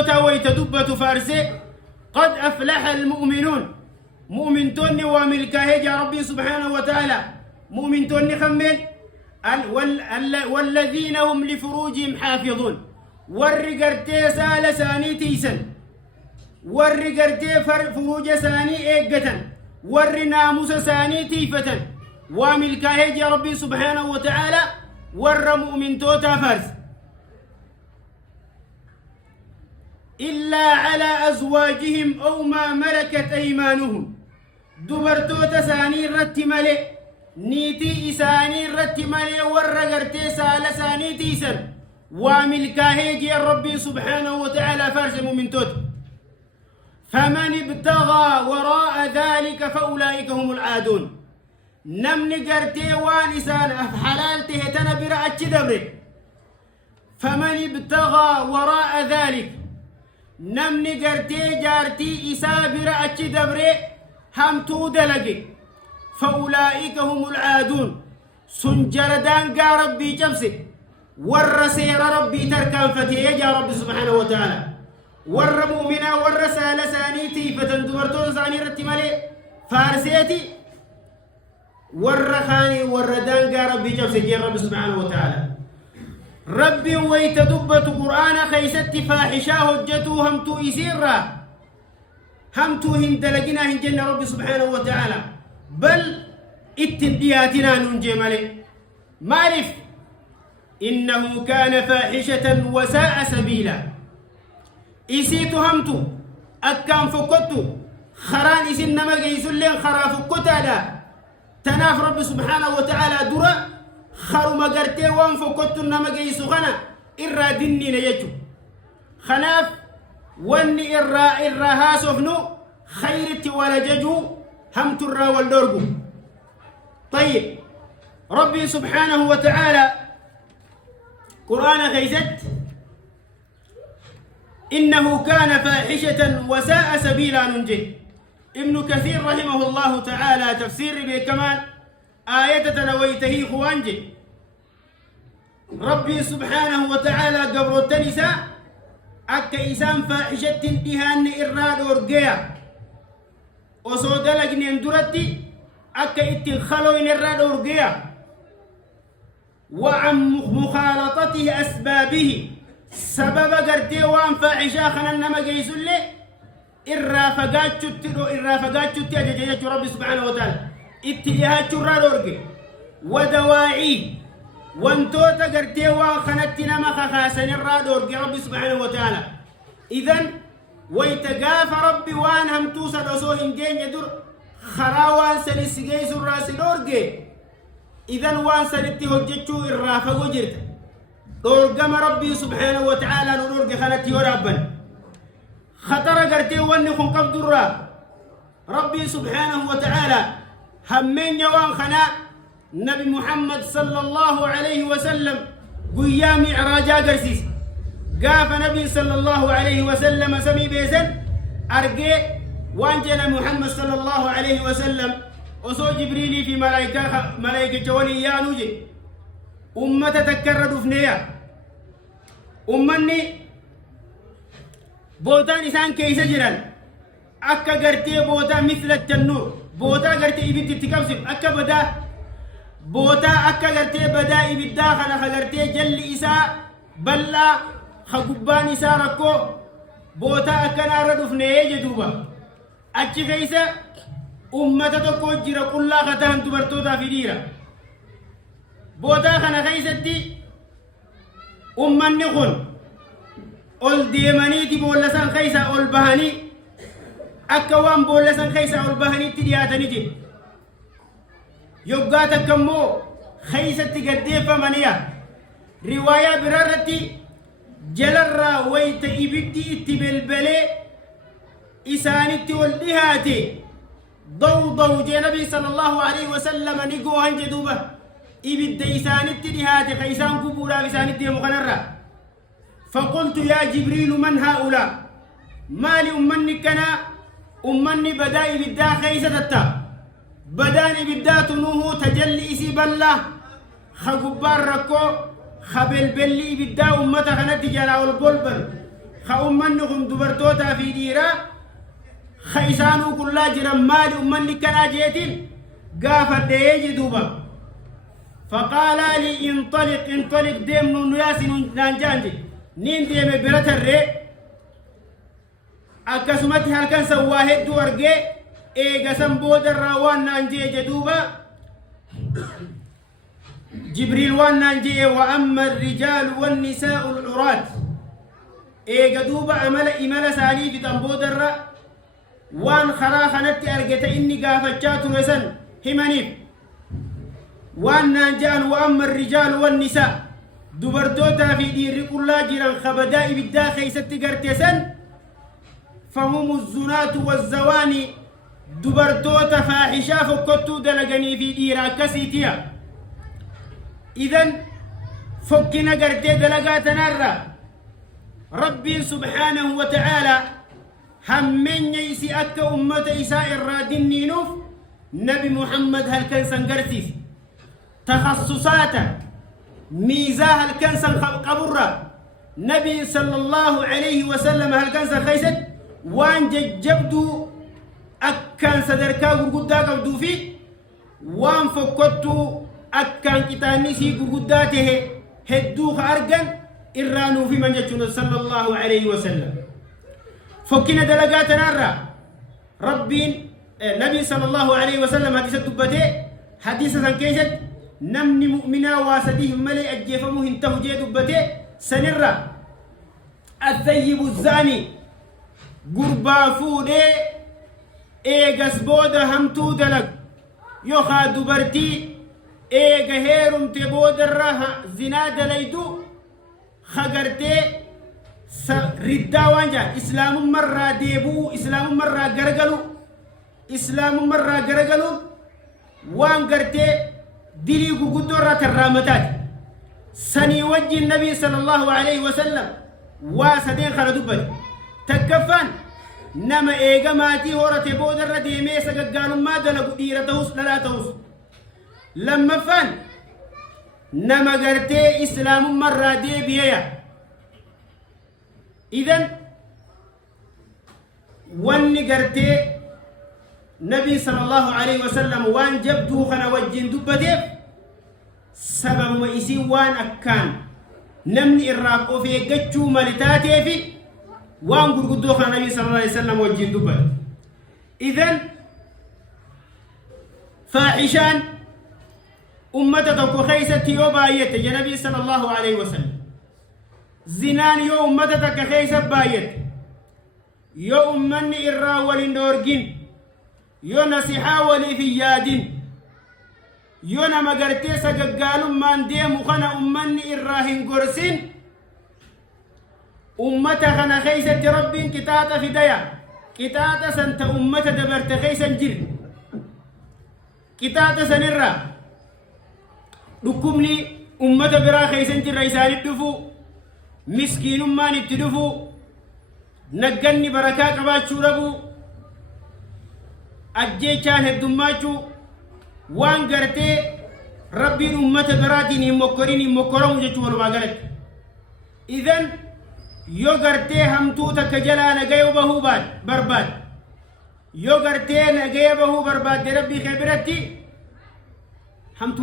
توتا ويتدبة فارسي قد أفلح المؤمنون مؤمن توني وملكاه يا ربي سبحانه وتعالى مؤمن توني خمين والذين هم لفروجهم حافظون والرقرتي سال ساني تيسن والرقرتي فروج ساني إيقة والرناموس ساني تيفة وملكاه يا ربي سبحانه وتعالى ور مؤمن توتا فرس إلا على أزواجهم أو ما ملكت أيمانهم دبرتوتا ساني رتمالي نيتي إساني رتمالي ورقرتي سال ساني تيسن وملكاه يا ربي سبحانه وتعالى فرس مؤمن توتا فمن ابتغى وراء ذلك فأولئك هم العادون نمني قرتي وانسان حلالته تنبرا اتشدبري فمن ابتغى وراء ذلك نمني قرتي جارتي إسابرا اتشدبري هم تودلقي فأولئك هم العادون سنجردان قا ربي جبسي ور سير ربي تركان فتيه يا رب سبحانه وتعالى ور مؤمنا ور سالسانيتي فتندبرتون ساني رتمالي فارسيتي ورخاني وردان قا ربي جبسي رب سبحانه وتعالى ربي ويتدبت قرآن خيست فاحشا هجتو همتو إسيرا همتو هندلقنا هنجن رب سبحانه وتعالى بل اتندياتنا ننجي ملي معرف إنه كان فاحشة وساء سبيلا إسيتو همتو أكام فكتو خران إسن نمجي سلين خرا فكتا تناف رب سبحانه وتعالى درا خرو مغرتي وان فكتو نمجي سخنا إرى دني نيجو خناف واني إرى هاسفنو خيرتي ولا ججو هم ترى والدرجو طيب ربي سبحانه وتعالى قرآن غيزت إنه كان فاحشة وساء سبيلا ننجي ابن كثير رحمه الله تعالى تفسير بكمان آية تنويته خوانجي ربي سبحانه وتعالى قبر التنساء أكا إسان فاحشة انتهان إراد ورقيا وصودلق نندرتي أكا اتخلو إن إراد ورقيا وعن مخالطته أسبابه سبب قرتي وان فاحشة خلنا ما قيسوا لي الرافقات أججيت ربي سبحانه وتعالى اتليها شرار أورجي ودواعي وانتوتا قرتي وان خنتنا ما خاسن الراد أورجي ربي سبحانه وتعالى إذن ويتقاف ربي وان هم توصل وصوهن جين يدور خراوان سنسيجيس الراس الأورجي إذن وان سنتي هجتشو الرافقو جرت أورجم ربي سبحانه وتعالى نورجي خنتي ورابا خطر قرتي ونكم قبض الراب ربي سبحانه وتعالى همين يوان خنا نبي محمد صلى الله عليه وسلم قيام إعراجا قرسيس قاف نبي صلى الله عليه وسلم سمي بيزن أرقي وانجنا محمد صلى الله عليه وسلم وصو جبريلي في ملائكة جوالي يا نوجي أمة تكرد فنيا أمني بوتان إسان كيسا جران أكا قرتي بوتا مثل التنور بوتا قرتي إبت تكبسم أكا بدا بوتا أكا قرتي بدا إبت داخل خقرتي جل إساء بلا خقبان إساء ركو بوتا أكا نارد فنيه جدوبا أكي كيسا أمة تكو جرى كل خطان تبرتوتا في ديرا بوتا خنا كيسا دي أمان نخون ol deemaniiti boolasan keeysa ol bahanii akka waan boolasan keeysa ol bahaniitti dhiyaatanii jiru yoggaa takka immoo keeysatti gaddeeffamaniya riwaayaa biraarratti jalarraa wayta ibiddi itti belbelee isaanitti ol dhihaate dawdaw jee nabii sallallahu alaihi wasallam ni goohan jedhuuba ibidda isaanitti dhihaate ka isaan gubuudhaaf isaanitti deemu kanarraa فقلت يا جبريل من هؤلاء مالي أمني كنا أمني بدائي بالدا خيسة بداني بالدا تنوه تجلي إسي بالله خقبار ركو خبل بلي بالدا أمتا خنت جلا والبلبل خأمنهم دبرتوتا في ديرا خيسانو كلا جرم مالي أمني كنا جيتين قافت ديجي دوبا فقال لي انطلق ديم نياسين نانجانجي نين ديم برات الرئ أكسمتي هل كان سواهد ورقي إيقا سنبود الروان نانجي جدوبا جبريل وان نانجي وأما الرجال والنساء العرات إيقا دوبا إمال سالي في تنبود الرأ وان خراخنتي أرقيت إني قافتشات وسن همانيف وان نانجان وأما الرجال والنساء دبرتوتا في دير كل جيران خبداء بالداخل ستقرتسن فهم الزنات والزواني دبرتوتا فاحشا فكتو دلقني في ديرا كسيتيا إذن فكنا قرتي دلقاتنا الرّ ربي سبحانه وتعالى همين يسي أكا أمة إساء الرادين نوف نبي محمد هل كان سنقرسيس تخصصاتا ميزا هل كان سنقبرا نبي صلى الله عليه وسلم هل كان سنخيست وان ججبدو أكان صدركا قرقودا قبدو في وان فكتو أكان كتانيسي قرقوداته هدوخ أرقن إرانو في من جتنا صلى الله عليه وسلم فكنا دلقاتنا الرّ ربي نبي صلى الله عليه وسلم حديث الدبته حديثة كيست نمني مؤمنا واسديه ملي أجيفمه انتهو جي دبته سنرّ الثيب الزاني قربا فودي إيغس بودا همتو دلق يوخا دبرتي إيغا هيرم تبود الرّ زنا دليدو خغرتي ردا وانجا اسلام مرة ديبو اسلام مرة غرغلو وان غرتي دلي غدورة الرامتات سني وجه النبي صلى الله عليه وسلم واسدين خردوبت تكفان نما ايغا ماتي هورتي بودر ديمي سغغالو ما دلغو ديرتوس لا توس لما فان نما غرتي اسلام مرة ديبيا إذن واني قرتي نبي صلى الله عليه وسلم وان جبدو خنا وجين دبتيف سبب ما إسي وان أكان نمني الراقو في قجو ملتاتي في وان قرقدو خنا نبي صلى الله عليه وسلم وجين دبت إذن فاحشان أمتك خيسة يوبا يا نبي صلى الله عليه وسلم زنان يو أمتك خيسة بايت يو أمني إرّا ولندورجين يو نصيحة ولي في يادين يو نمغرتي سققالو من ديم خنا أمني إرّا هنقرسين أمتك خنا خيسة ربين كتاتا في ديا كتاتا سنت أمت دبرت خيسة جير كتاتا سنرّا لكمني أمت برا خيسة جير ريسان الدفو مسكين ما نتدفو نقني بركاك باتشو ربو أجيشان هدوماتشو وان قرتي ربي أمة براتين مكرين مكرون جتو والمغرب إذن يو قرتي همتو تكجلا نقيو بهو برباد يو قرتي نقيو بهو برباد ربي خبرتي همتو